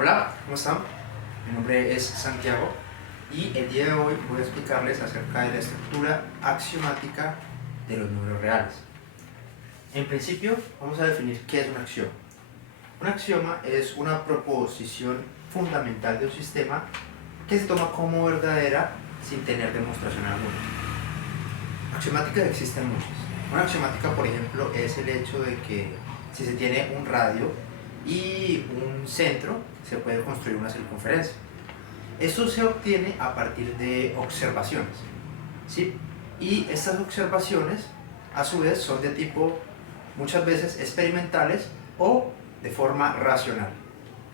Hola, ¿cómo están? Mi nombre es Santiago y el día de hoy voy a explicarles acerca de la estructura axiomática de los números reales. En principio, vamos a definir qué es un axioma. Un axioma es una proposición fundamental de un sistema que se toma como verdadera sin tener demostración alguna. Axiomáticas existen muchas. Una axiomática, por ejemplo, es el hecho de que si se tiene un radio y un centro, se puede construir una circunferencia. Esto se obtiene a partir de observaciones, ¿sí? Y estas observaciones, a su vez, son de tipo, muchas veces, experimentales o de forma racional,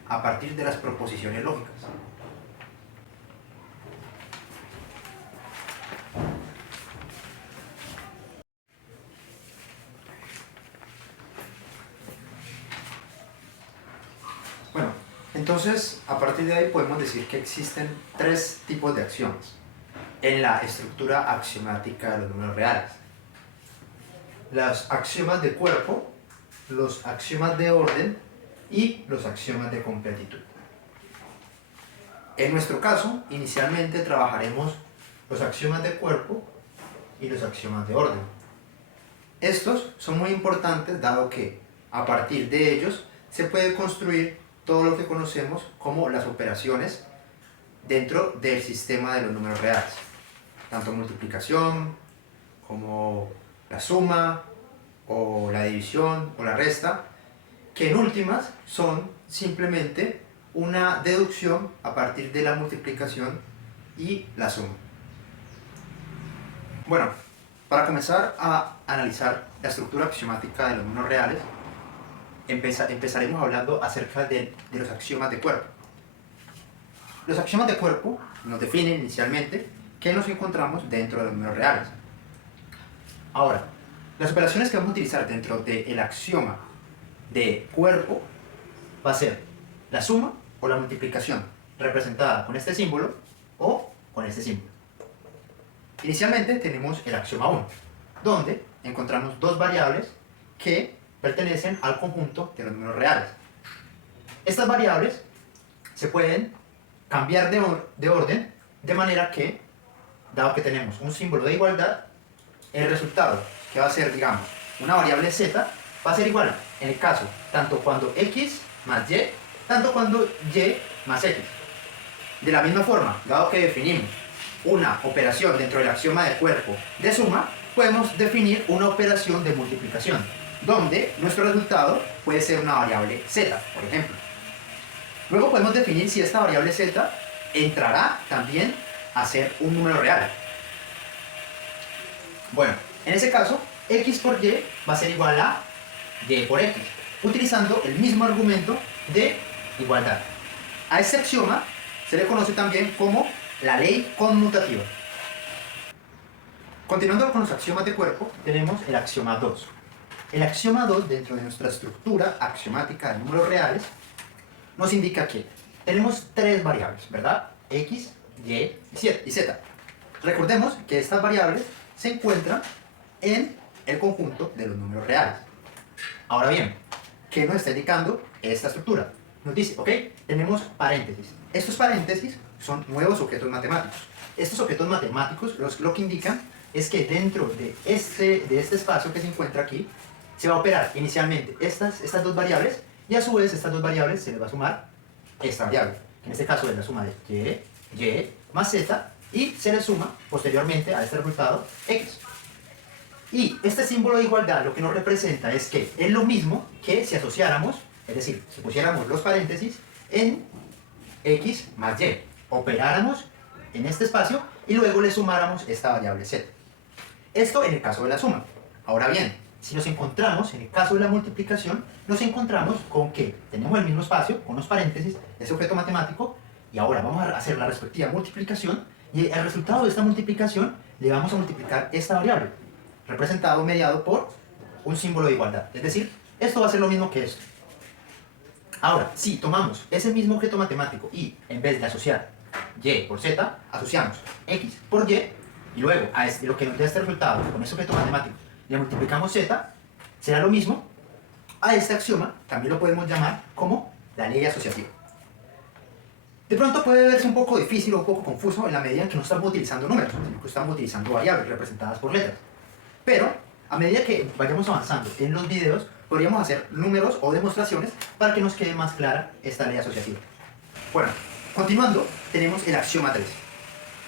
a partir de las proposiciones lógicas. Bueno, entonces, a partir de ahí podemos decir que existen tres tipos de axiomas en la estructura axiomática de los números reales. Los axiomas de cuerpo, los axiomas de orden y los axiomas de completitud. En nuestro caso, inicialmente trabajaremos los axiomas de cuerpo y los axiomas de orden. Estos son muy importantes dado que a partir de ellos se puede construir todo lo que conocemos como las operaciones dentro del sistema de los números reales, tanto multiplicación como la suma o la división o la resta, que en últimas son simplemente una deducción a partir de la multiplicación y la suma. Bueno, para comenzar a analizar la estructura axiomática de los números reales, empezaremos hablando acerca de los axiomas de cuerpo. Los axiomas de cuerpo nos definen inicialmente qué nos encontramos dentro de los números reales. Ahora, las operaciones que vamos a utilizar dentro del axioma de cuerpo va a ser la suma o la multiplicación, representada con este símbolo o con este símbolo. Inicialmente tenemos el axioma 1, donde encontramos dos variables que pertenecen al conjunto de los números reales. Estas variables se pueden cambiar de orden de manera que, dado que tenemos un símbolo de igualdad, el resultado, que va a ser, digamos, una variable z, va a ser igual, en el caso, tanto cuando x más y, tanto cuando y más x. De la misma forma, dado que definimos una operación dentro del axioma de cuerpo de suma, podemos definir una operación de multiplicación, donde nuestro resultado puede ser una variable z, por ejemplo. Luego podemos definir si esta variable z entrará también a ser un número real. Bueno, en ese caso, x por y va a ser igual a y por x, utilizando el mismo argumento de igualdad. A este axioma se le conoce también como la ley conmutativa. Continuando con los axiomas de cuerpo, tenemos el axioma 2. El axioma 2, dentro de nuestra estructura axiomática de números reales, nos indica que tenemos tres variables, ¿verdad? X, Y y Z. Recordemos que estas variables se encuentran en el conjunto de los números reales. Ahora bien, ¿qué nos está indicando esta estructura? Nos dice, ok, tenemos paréntesis. Estos paréntesis son nuevos objetos matemáticos. Estos objetos matemáticos lo que indican es que dentro de este espacio que se encuentra aquí, se va a operar inicialmente estas dos variables y a su vez estas dos variables se les va a sumar esta variable, que en este caso es la suma de y más z, y se le suma posteriormente a este resultado x. Y este símbolo de igualdad lo que nos representa es que es lo mismo que si asociáramos, es decir, si pusiéramos los paréntesis en x más y, operáramos en este espacio y luego le sumáramos esta variable z. Esto en el caso de la suma. Ahora bien, si nos encontramos en el caso de la multiplicación, nos encontramos con que tenemos el mismo espacio, con los paréntesis, ese objeto matemático, y ahora vamos a hacer la respectiva multiplicación, y el resultado de esta multiplicación le vamos a multiplicar esta variable, representado mediado por un símbolo de igualdad. Es decir, esto va a ser lo mismo que esto. Ahora, si tomamos ese mismo objeto matemático y en vez de asociar y por z, asociamos x por y, y luego a lo que nos da este resultado con ese objeto matemático le multiplicamos z, será lo mismo. A este axioma también lo podemos llamar como la ley asociativa. De pronto puede verse un poco difícil o un poco confuso en la medida en que no estamos utilizando números, sino que estamos utilizando variables representadas por letras. Pero, a medida que vayamos avanzando en los videos, podríamos hacer números o demostraciones para que nos quede más clara esta ley asociativa. Bueno, continuando, tenemos el axioma 3.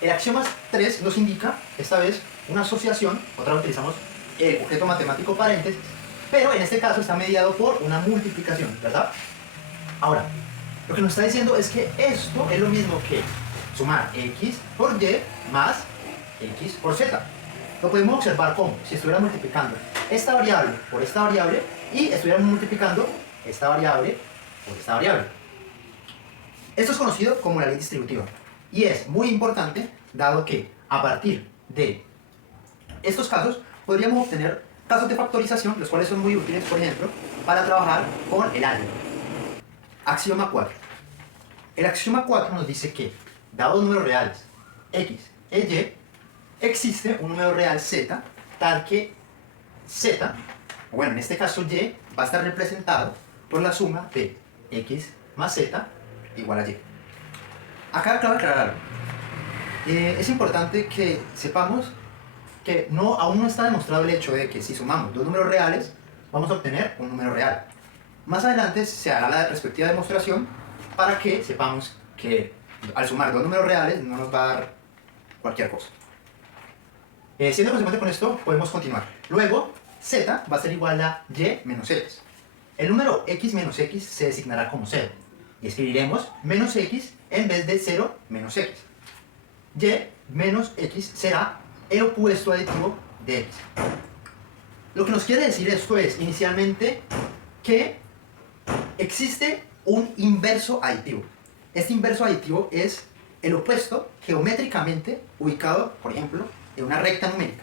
El axioma 3 nos indica, esta vez, una asociación, otra vez utilizamos el objeto matemático paréntesis, pero en este caso está mediado por una multiplicación, ¿verdad? Ahora, lo que nos está diciendo es que esto es lo mismo que sumar x por y más x por z. Lo podemos observar como si estuviera multiplicando esta variable por esta variable y estuviéramos multiplicando esta variable por esta variable. Esto es conocido como la ley distributiva y es muy importante dado que a partir de estos casos podríamos obtener casos de factorización, los cuales son muy útiles, por ejemplo, para trabajar con el álgebra. Axioma 4. El axioma 4 nos dice que, dados números reales x e y, existe un número real z, tal que z, o bueno, en este caso y, va a estar representado por la suma de x más z igual a y. Acá cabe aclarar algo. Es importante que sepamos que aún no está demostrado el hecho de que si sumamos dos números reales, vamos a obtener un número real. Más adelante se hará la respectiva demostración para que sepamos que al sumar dos números reales no nos va a dar cualquier cosa. Siendo consecuente con esto, podemos continuar. Luego, z va a ser igual a y menos x. El número x menos x se designará como 0. Y escribiremos menos x en vez de 0 menos x. Y menos x será el opuesto aditivo de x. Lo que nos quiere decir esto es, inicialmente, que existe un inverso aditivo. Este inverso aditivo es el opuesto geométricamente ubicado, por ejemplo, en una recta numérica.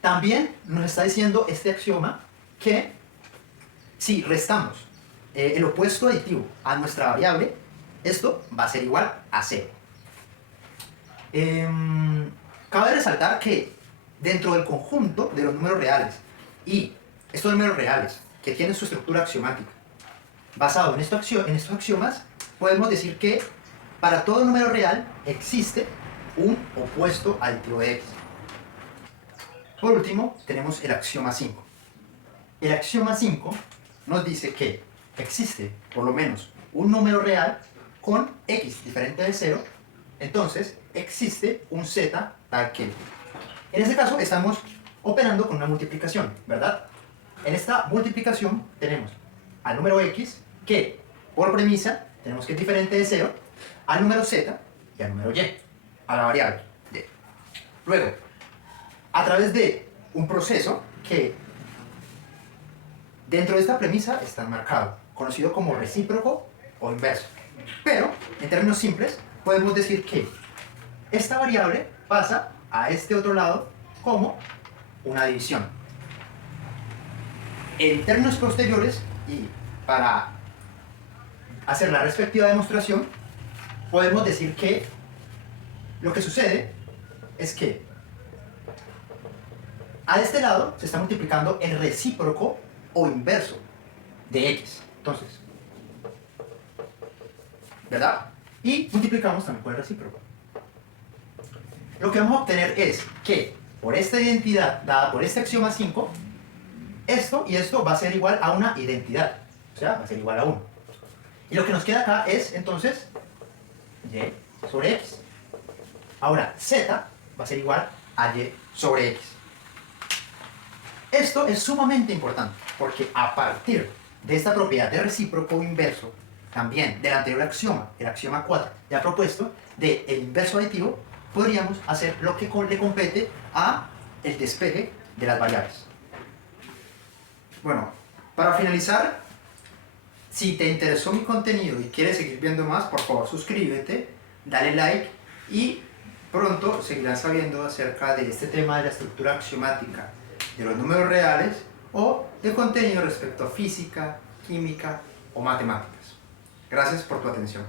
También nos está diciendo este axioma que si restamos el opuesto aditivo a nuestra variable, esto va a ser igual a 0. Cabe resaltar que dentro del conjunto de los números reales y estos números reales que tienen su estructura axiomática basado en estos axiomas, podemos decir que para todo número real existe un opuesto aditivo de x. Por último, tenemos el axioma 5. El axioma 5 nos dice que existe por lo menos un número real con x diferente de 0, entonces existe un z tal que. En este caso estamos operando con una multiplicación, ¿verdad? En esta multiplicación tenemos al número x que, por premisa, tenemos que es diferente de 0, al número z y al número y, a la variable y. Luego, a través de un proceso que dentro de esta premisa está marcado, conocido como recíproco o inverso. Pero, en términos simples, podemos decir que esta variable pasa a este otro lado como una división. En términos posteriores, y para hacer la respectiva demostración, podemos decir que lo que sucede es que a este lado se está multiplicando el recíproco o inverso de x. Entonces, ¿verdad? Y multiplicamos también por el recíproco. Lo que vamos a obtener es que por esta identidad dada por este axioma 5, esto y esto va a ser igual a una identidad. O sea, va a ser igual a 1. Y lo que nos queda acá es, entonces, y sobre x. Ahora, z va a ser igual a y sobre x. Esto es sumamente importante, porque a partir de esta propiedad de recíproco o inverso, también del anterior axioma, el axioma 4, ya propuesto, del inverso aditivo, podríamos hacer lo que le compete a el despeje de las variables. Bueno, para finalizar, si te interesó mi contenido y quieres seguir viendo más, por favor suscríbete, dale like y pronto seguirás sabiendo acerca de este tema de la estructura axiomática de los números reales o de contenido respecto a física, química o matemáticas. Gracias por tu atención.